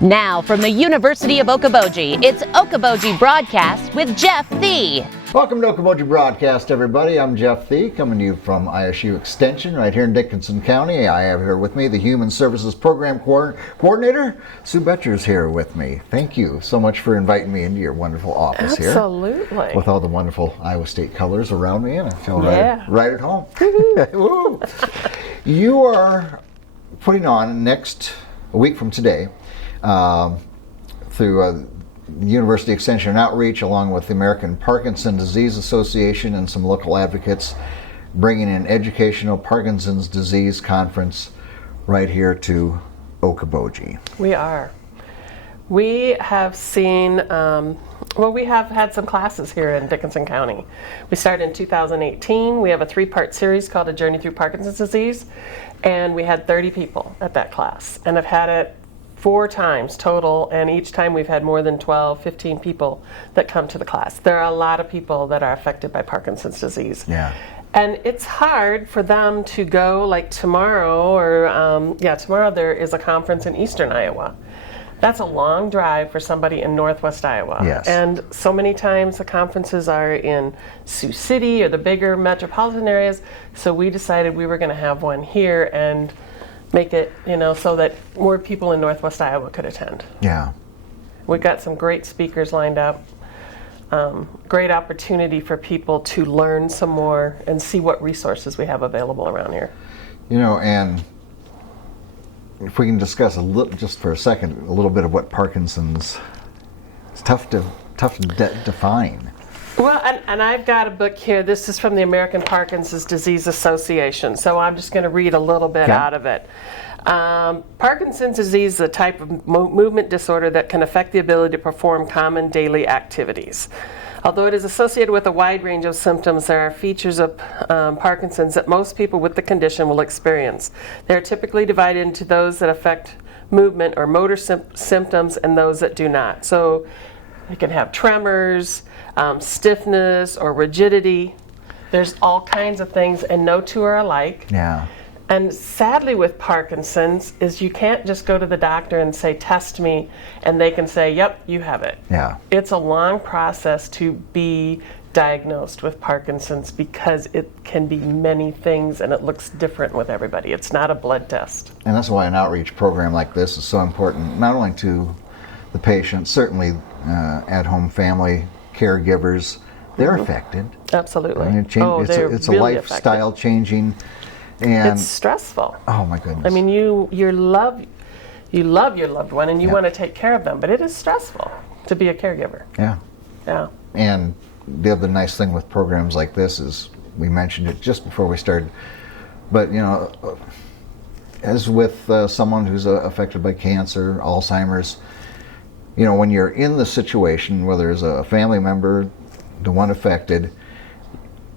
Now from the University of Okoboji, it's Okoboji Broadcast with Jeff Thee. Welcome to Okoboji Broadcast, everybody. I'm Jeff Thee, coming to you from ISU Extension right here in Dickinson County. I have here with me the Human Services Program Coordinator. Sue Boettcher is here with me. Thank you so much for inviting me into your wonderful office here. Absolutely. With all the wonderful Iowa State colors around me, and I feel right at home. Woo. You are putting on a week from today, through University Extension Outreach, along with the American Parkinson Disease Association and some local advocates, bringing an educational Parkinson's disease conference right here to Okoboji. We are. We have seen, we have had some classes here in Dickinson County. We started in 2018. We have a 3-part series called A Journey Through Parkinson's Disease, and we had 30 people at that class. And I've had it 4 times total, and each time we've had more than 12, 15 people that come to the class. There are a lot of people that are affected by Parkinson's disease. Yeah. And it's hard for them to go, like tomorrow, tomorrow there is a conference in eastern Iowa. That's a long drive for somebody in northwest Iowa. Yes. And so many times the conferences are in Sioux City or the bigger metropolitan areas, so we decided we were going to have one here and make it, so that more people in northwest Iowa could attend. Yeah. We've got some great speakers lined up. Great opportunity for people to learn some more and see what resources we have available around here. And if we can discuss just for a second, a little bit of what Parkinson's. It's tough to define. Well, and I've got a book here. This is from the American Parkinson's Disease Association, so I'm just going to read a little bit out of it. Parkinson's disease is a type of movement disorder that can affect the ability to perform common daily activities. Although it is associated with a wide range of symptoms, there are features of Parkinson's that most people with the condition will experience. They are typically divided into those that affect movement or motor symptoms and those that do not. So you can have tremors, stiffness, or rigidity. There's all kinds of things, and no two are alike. Yeah. And sadly with Parkinson's is you can't just go to the doctor and say, test me, and they can say, yep, you have it. Yeah. It's a long process to be diagnosed with Parkinson's because it can be many things and it looks different with everybody. It's not a blood test. And that's why an outreach program like this is so important, not only to the patient, certainly at-home family, caregivers, they're affected. Absolutely. I mean, it's a really lifestyle affected. Changing, and it's stressful. Oh my goodness. I mean, you love your loved one and you want to take care of them, but it is stressful to be a caregiver. Yeah. Yeah. And the other nice thing with programs like this is, we mentioned it just before we started, but as with someone who's affected by cancer, Alzheimer's, when you're in the situation, whether it's a family member, the one affected,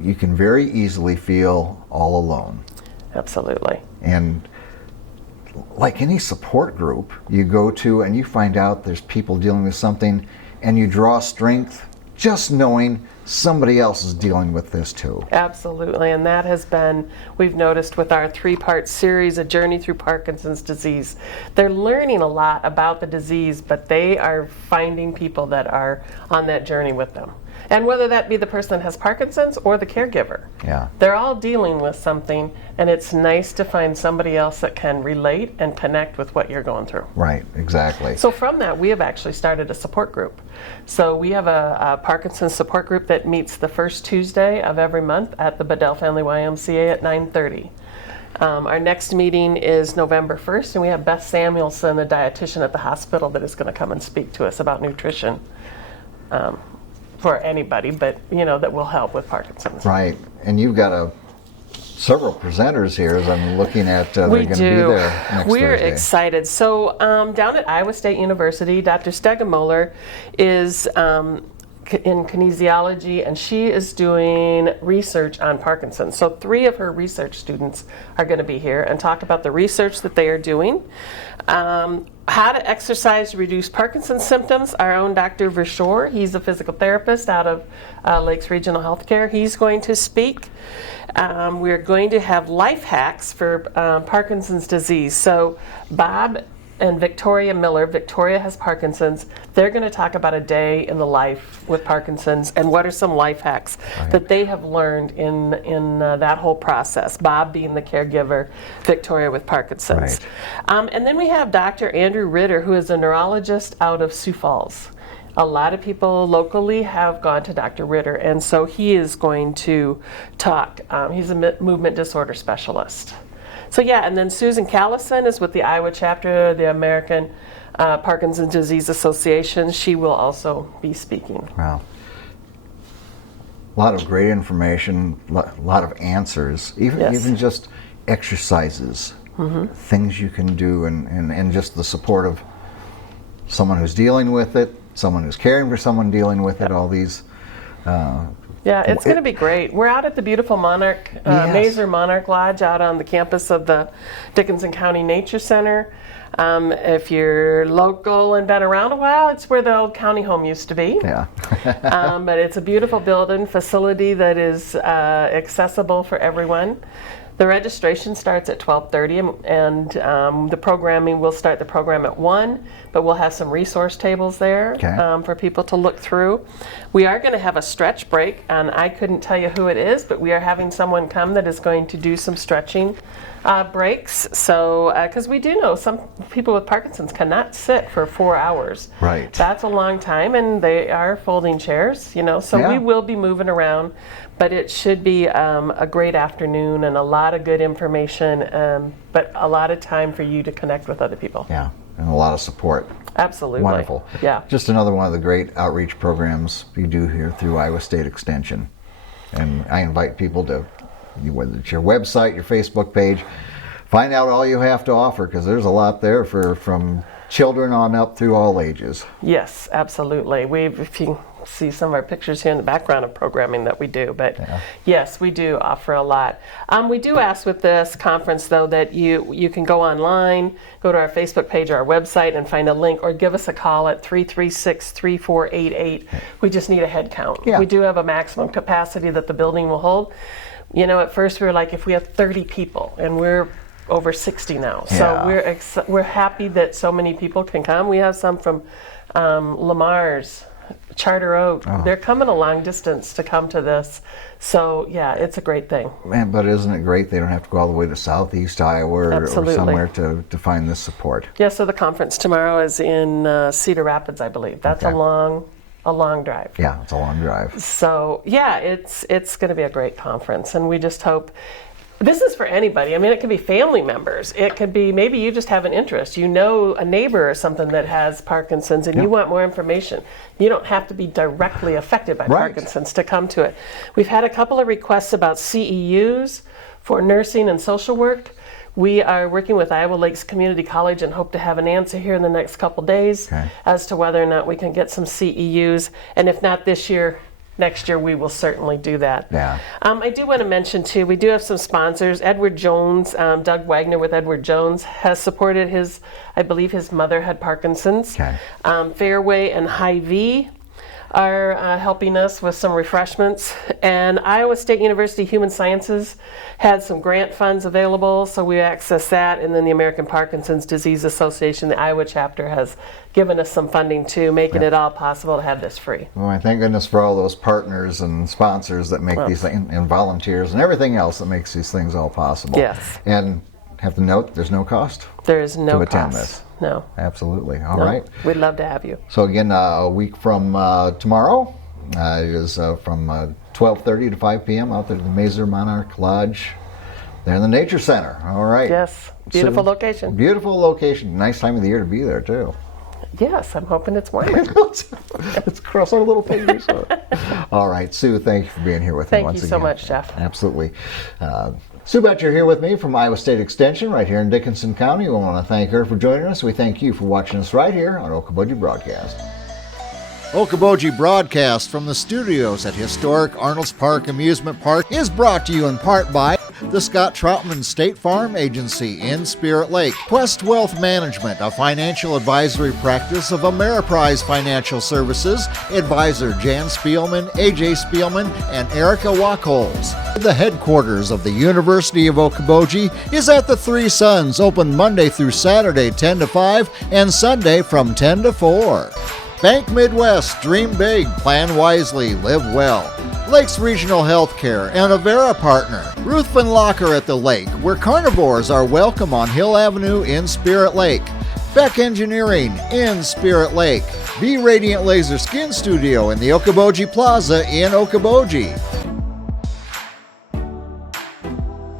you can very easily feel all alone. Absolutely. And like any support group you go to and you find out there's people dealing with something, and you draw strength just knowing somebody else is dealing with this too. Absolutely, and that has been, we've noticed with our 3-part series, A Journey Through Parkinson's Disease. They're learning a lot about the disease, but they are finding people that are on that journey with them. And whether that be the person that has Parkinson's or the caregiver. Yeah. They're all dealing with something, and it's nice to find somebody else that can relate and connect with what you're going through. Right, exactly. So from that, we have actually started a support group. So we have a Parkinson's support group that meets the first Tuesday of every month at the Bedell Family YMCA at 9:30. Our next meeting is November 1st, and we have Beth Samuelson, a dietitian at the hospital, that is going to come and speak to us about nutrition. For anybody, but that will help with Parkinson's. Right, and you've got several presenters here as I'm looking at. They're going to be there next We're Thursday. excited. So down at Iowa State University, Dr. Stegemuller is in kinesiology, and she is doing research on Parkinson's. So 3 of her research students are going to be here and talk about the research that they are doing. How to exercise to reduce Parkinson's symptoms. Our own Dr. Boettcher, he's a physical therapist out of Lakes Regional Healthcare. He's going to speak. We're going to have life hacks for Parkinson's disease. So Bob and Victoria Miller. Victoria has Parkinson's. They're going to talk about a day in the life with Parkinson's and what are some life hacks that they have learned in that whole process. Bob being the caregiver, Victoria with Parkinson's. And then we have Dr. Andrew Ritter, who is a neurologist out of Sioux Falls. A lot of people locally have gone to Dr. Ritter, and so he is going to talk. He's a movement disorder specialist. So yeah, and then Susan Callison is with the Iowa chapter of the American Parkinson's Disease Association. She will also be speaking. Wow. A lot of great information, a lot of answers, even just exercises, things you can do, and just the support of someone who's dealing with it, someone who's caring for someone dealing with it, all these. Yeah, it's going to be great. We're out at the beautiful Monarch, Mazer Monarch Lodge out on the campus of the Dickinson County Nature Center. If you're local and been around a while, it's where the old county home used to be. Yeah. But it's a beautiful building, facility that is accessible for everyone. The registration starts at 12:30, and the programming, we'll start the program at 1, but we'll have some resource tables there for people to look through. We are going to have a stretch break, and I couldn't tell you who it is, but we are having someone come that is going to do some stretching breaks. So, because we do know some people with Parkinson's cannot sit for 4 hours. Right. That's a long time, and they are folding chairs, so we will be moving around. But it should be a great afternoon and a lot of good information, but a lot of time for you to connect with other people. Yeah, and a lot of support. Absolutely. Wonderful. Yeah. Just another one of the great outreach programs you do here through Iowa State Extension. And I invite people to, whether it's your website, your Facebook page, find out all you have to offer, because there's a lot there from children on up through all ages. Yes, absolutely. If you see some of our pictures here in the background of programming that we do, but yes, we do offer a lot. We do ask with this conference, though, that you can go online, go to our Facebook page or our website and find a link, or give us a call at 336-3488. We just need a head count. Yeah. We do have a maximum capacity that the building will hold. At first we were like, if we have 30 people, and we're over 60 now. Yeah. So we're happy that so many people can come. We have some from Lamar's, Charter Oak. They're coming a long distance to come to this. So yeah, it's a great thing. Man, but isn't it great they don't have to go all the way to southeast Iowa or somewhere to find this support? Yeah, so the conference tomorrow is in Cedar Rapids, I believe. That's a long drive. Yeah, it's a long drive. So yeah, it's going to be a great conference, and we just hope. This is for anybody. I mean, it could be family members. It could be maybe you just have an interest. You know a neighbor or something that has Parkinson's and you want more information. You don't have to be directly affected by Parkinson's to come to it. We've had a couple of requests about CEUs for nursing and social work. We are working with Iowa Lakes Community College and hope to have an answer here in the next couple days as to whether or not we can get some CEUs. And if not this year, next year we will certainly do that. Yeah. I do want to mention too, we do have some sponsors. Edward Jones, Doug Wagner with Edward Jones has supported I believe his mother had Parkinson's. Fairway and Hy-Vee are helping us with some refreshments. And Iowa State University Human Sciences had some grant funds available, so we access that. And then the American Parkinson's Disease Association, the Iowa chapter, has given us some funding too, making it all possible to have this free. Well, I thank goodness for all those partners and sponsors that make these things, and volunteers and everything else that makes these things all possible. Yes. And have to note, there's no cost. There is no to attend cost. This. No. Absolutely. All right. We'd love to have you. So again, a week from tomorrow, it is from 12:30 to 5 p.m. out there at the Mazer Monarch Lodge. There in the Nature Center. All right. Yes. Beautiful location. Beautiful location. Nice time of the year to be there too. Yes, I'm hoping it's warmer. Let's cross our little fingers. All right, Sue, thank you for being here with me once again. Thank you so much, Jeff. Absolutely. Sue Boettcher here with me from Iowa State Extension right here in Dickinson County. We want to thank her for joining us. We thank you for watching us right here on Okoboji Broadcast. Okoboji Broadcast from the studios at historic Arnold's Park Amusement Park is brought to you in part by The Scott Troutman State Farm Agency in Spirit Lake. Quest Wealth Management, a financial advisory practice of Ameriprise Financial Services. Advisor Jan Spielman, AJ Spielman, and Erica Wachholz. The headquarters of the University of Okoboji is at the Three Sons, open Monday through Saturday 10 to 5 and Sunday from 10 to 4. Bank Midwest, dream big, plan wisely, live well. Lakes Regional Healthcare and Avera Partner. Ruthven Locker at the Lake, where carnivores are welcome on Hill Avenue in Spirit Lake. Beck Engineering in Spirit Lake. Be Radiant Laser Skin Studio in the Okoboji Plaza in Okoboji.